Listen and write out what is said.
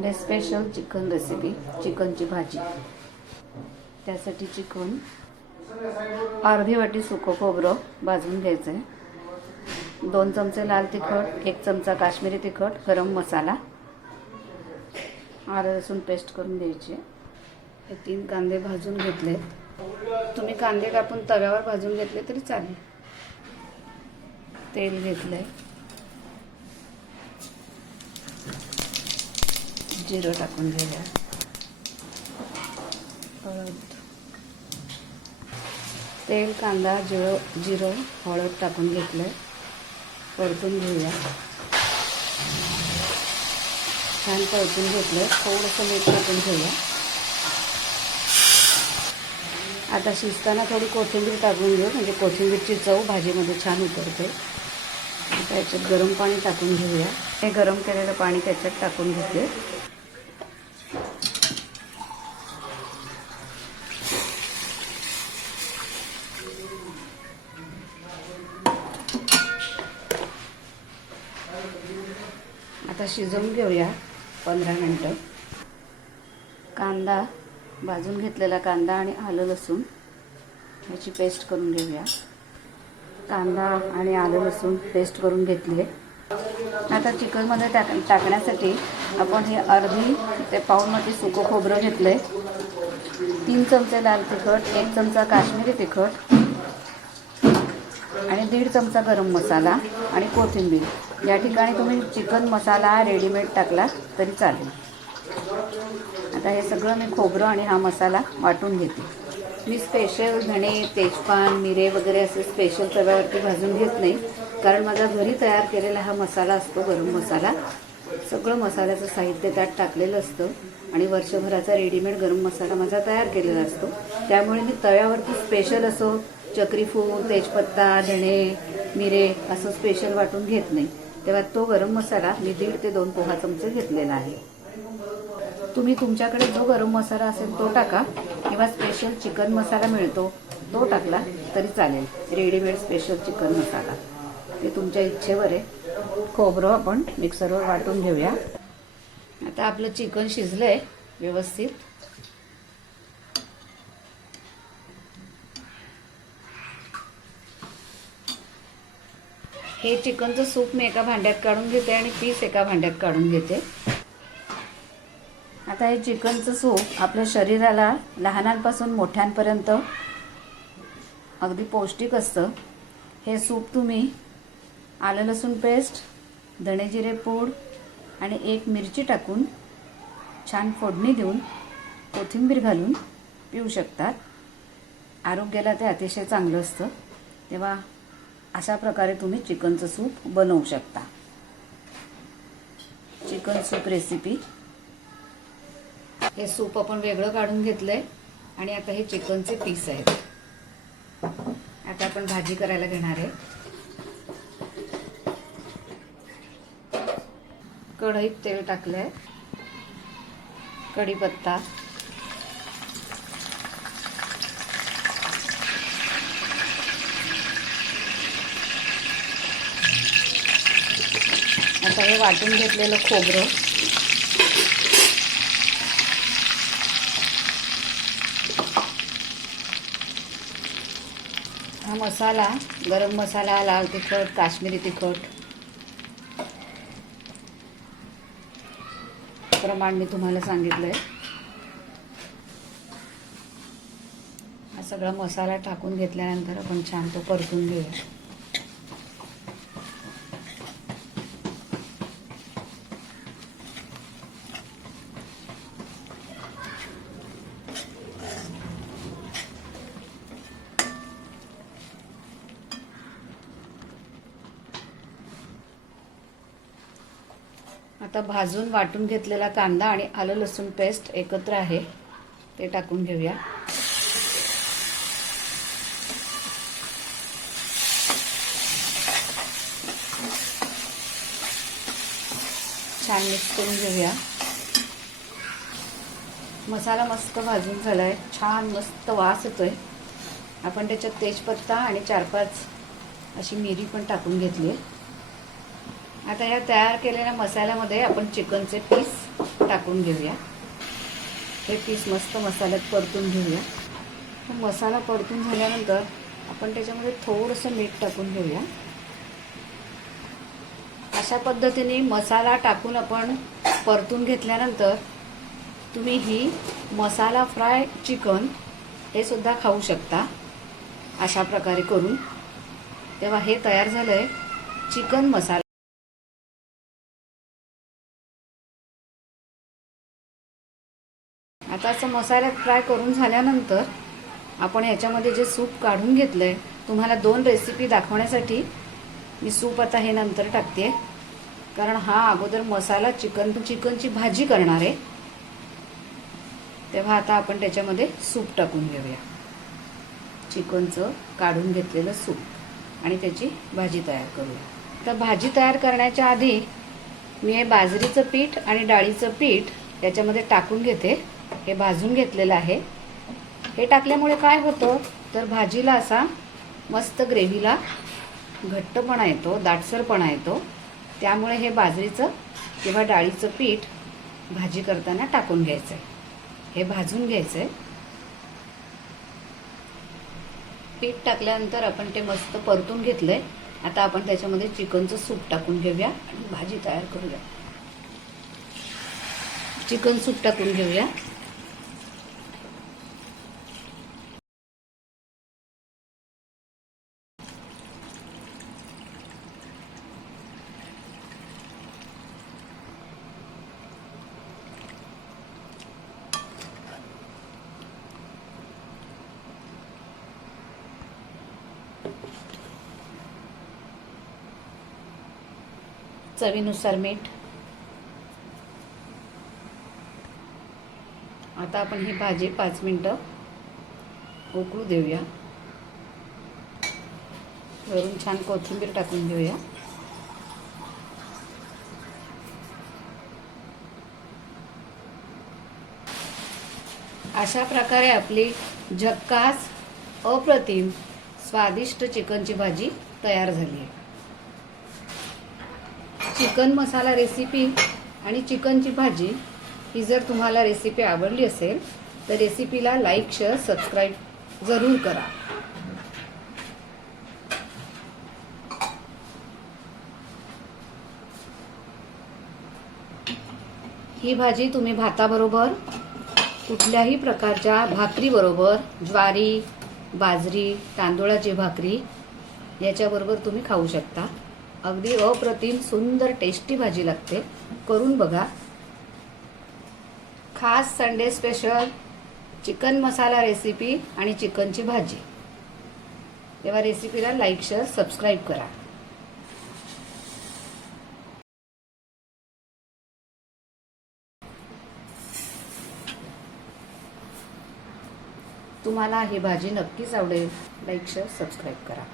Sunday special chicken recipe चिकनची भाजी. त्यासाठी चिकन अर्धी वाटी सुकं खोबरं भाजून घ्यायचं आहे दोन चमचे लाल तिखट एक चमचा काश्मीरी तिखट गरम मसाला. आलं लसूण पेस्ट करून द्यायचे हे तीन कांदे भाजून घेतले. तुम्ही कांदे कापून तव्यावर भाजून घेतले तरी चालेल. तेल घेतलंय. जिरं टाकून घेऊया हळद तेल कांदा जिरं जिरं हळद टाकून घेतलं परतून घेऊया. छान परतून घेतलं थोडंसं मीठ टाकून घेऊया. आता शिजताना थोडी कोथिंबीर टाकून घेऊ. म्हणजे कोथिंबीरची चव भाजीमध्ये छान उतरते. आता याच्यात गरम पाणी टाकून घेऊया. हे गरम केलेलं पाणी त्याच्यात टाकून घेते. आता शिजवून घेऊया पंधरा मिनटं. कांदा भाजून घेतलेला कांदा आणि आलं लसूण. याची पेस्ट करून घेऊया. कांदा आणि आलं लसूण पेस्ट करून घेतली. आता चिकनमध्ये टाक टाकण्यासाठी आपण हे अर्धी ते पाऊनमध्ये सुकं खोबरं घेतलं आहे तीन चमचे लाल तिखट एक चमचा काश्मीरी तिखट आणि दीड चमचा गरम मसाला आणि कोथिंबीर. या ठिकाणी तुम्ही चिकन मसाला रेडीमेड टाकला तरी चालेल. आता हे सगळं मी खोबरं आणि हा मसाला वाटून घेते. मी स्पेशल धणे तेजपान मिरे वगैरे असे स्पेशल तव्यावरती भाजून घेत नाही. कारण माझा घरी तयार केलेला हा मसाला असतो गरम मसाला. सगळं मसाल्याचं साहित्य त्यात टाकलेलं असतं. आणि वर्षभराचा रेडीमेड गरम मसाला माझा तयार केलेला असतो. त्यामुळे मी तव्यावरती स्पेशल असो चक्रीफूल तेजपत्ता धणे मिरे असं स्पेशल वाटून घेत नाही. तेव्हा तो गरम मसाला मी दीड ते दोन पोहा चमचे घेतलेला आहे. तुम्ही तुमच्याकडे जो गरम मसाला असेल तो टाका किंवा स्पेशल चिकन मसाला मिळतो तो टाकला तरी चालेल. Readymade special chicken masala. ते तुमच्या इच्छेवर आहे. खोबरं आपण मिक्सरवर वाटून घेऊया. आता आपलं चिकन शिजलं आहे व्यवस्थित. हे चिकनचं सूप मी एका भांड्यात काढून घेते आणि पीस एका भांड्यात काढून घेते. आता हे चिकनचं सूप आपल्या शरीराला लहानांपासून मोठ्यांपर्यंत अगदी पौष्टिक असतं. हे सूप तुम्ही आलं लसूण पेस्ट धणे जिरे पूड आणि एक मिरची टाकून छान फोडणी देऊन कोथिंबीर घालून पिऊ शकतात. आरोग्याला ते अतिशय चांगलं असतं. तेव्हा अशा प्रकारे तुम्ही चिकनचं सूप बनवू शकता. चिकन सूप रेसिपी हे सूप आपण वेगळं काढून घेतलंय आणि आता हे चिकनचे पीस आहेत. आता आपण भाजी करायला घेणार आहे. कढईत तेल टाकलंय. कढीपत्ता आता हे वाटून घेतलेलं खोबरं. हा मसाला गरम मसाला लाल तिखट काश्मीरी तिखट. प्रमाण मी तुम्हाला सांगितलंय. हा सगळा मसाला टाकून घेतल्यानंतर आपण छान तो परतून घेऊया. आता भाजून वाटून घेतलेला कांदा आणि आलं लसूण पेस्ट एकत्र आहे. ते टाकून घेऊया. छान मिक्स करून घेऊया. मसाला मस्त भाजून झालाय. छान मस्त वास येतोय. आपण त्याच्यात तेजपत्ता आणि चार पाच अशी मिरी पण टाकून घेतली आहे आता या तयार केलेल्या मसाल्यामध्ये आपण चिकनचे पीस टाकून घेऊया. हे पीस मस्त मसाल्यात परतून घेऊया. मसाला परतून झाल्यानंतर आपण त्याच्यामध्ये थोडंसं मीठ टाकून घेऊया. अशा पद्धतीने मसाला टाकून आपण परतून घेतल्यानंतर तुम्ही ही मसाला फ्राय चिकन हे सुद्धा खाऊ शकता. अशा प्रकारे करून. तेव्हा हे तयार झालं आहे चिकन मसाला. आता असं मसाल्यात फ्राय करून झाल्यानंतर आपण ह्याच्यामध्ये जे सूप काढून घेतलं आहे तुम्हाला दोन रेसिपी दाखवण्यासाठी मी सूप आता हे नंतर टाकते. कारण हा अगोदर मसाला चिकन चिकनची भाजी करणार आहे. तेव्हा आता आपण त्याच्यामध्ये सूप टाकून घेऊया. चिकनचं काढून घेतलेलं सूप आणि त्याची भाजी तयार करूया. तर भाजी तयार करण्याच्या आधी मी हे बाजरीचं पीठ आणि डाळीचं पीठ याच्यामध्ये टाकून घेते. हे भाजून घेतलेलं आहे. हे टाकल्यामुळे काय होतं? तर भाजीला असा मस्त ग्रेव्हीला घट्टपणा येतो दाटसरपणा येतो. त्यामुळे हे बाजरीचं किंवा डाळीचं पीठ भाजी करताना टाकून घ्यायचं आहे हे भाजून घ्यायचं आहे पीठ टाकल्यानंतर आपण ते मस्त परतून घेतलंय. आता आपण त्याच्यामध्ये चिकनचं सूप टाकून घेऊया आणि भाजी तयार करूया. चिकन सूप टाकून घेऊया. चवीनुसार मीठ. आता आपण ही भाजी पाच मिनटं उकळू देऊया. वरून छान कोथिंबीर टाकून घेऊया अशा प्रकारे आपली झक्कास अप्रतिम स्वादिष्ट चिकनची भाजी तयार झाली आहे. चिकन मसाला रेसिपी आणि चिकनची भाजी ही जर तुम्हाला रेसिपी आवडली असेल तर रेसिपीला लाईक शेअर सबस्क्राईब जरूर करा. ही भाजी तुम्ही भाताबरोबर कुठल्याही प्रकारच्या भाकरीबरोबर ज्वारी बाजरी तांदूळाची भाकरी याच्याबरोबर तुम्ही खाऊ शकता. अगदी अप्रतिम सुंदर टेस्टी भाजी लागते. करून बघा. खास Sunday special chicken masala recipe आणि चिकनची भाजी. तेव्हा रेसिपीला लाईक शेअर सबस्क्राईब करा. तुम्हाला ही भाजी नक्कीच आवडेल. लाईक शेअर सबस्क्राईब करा.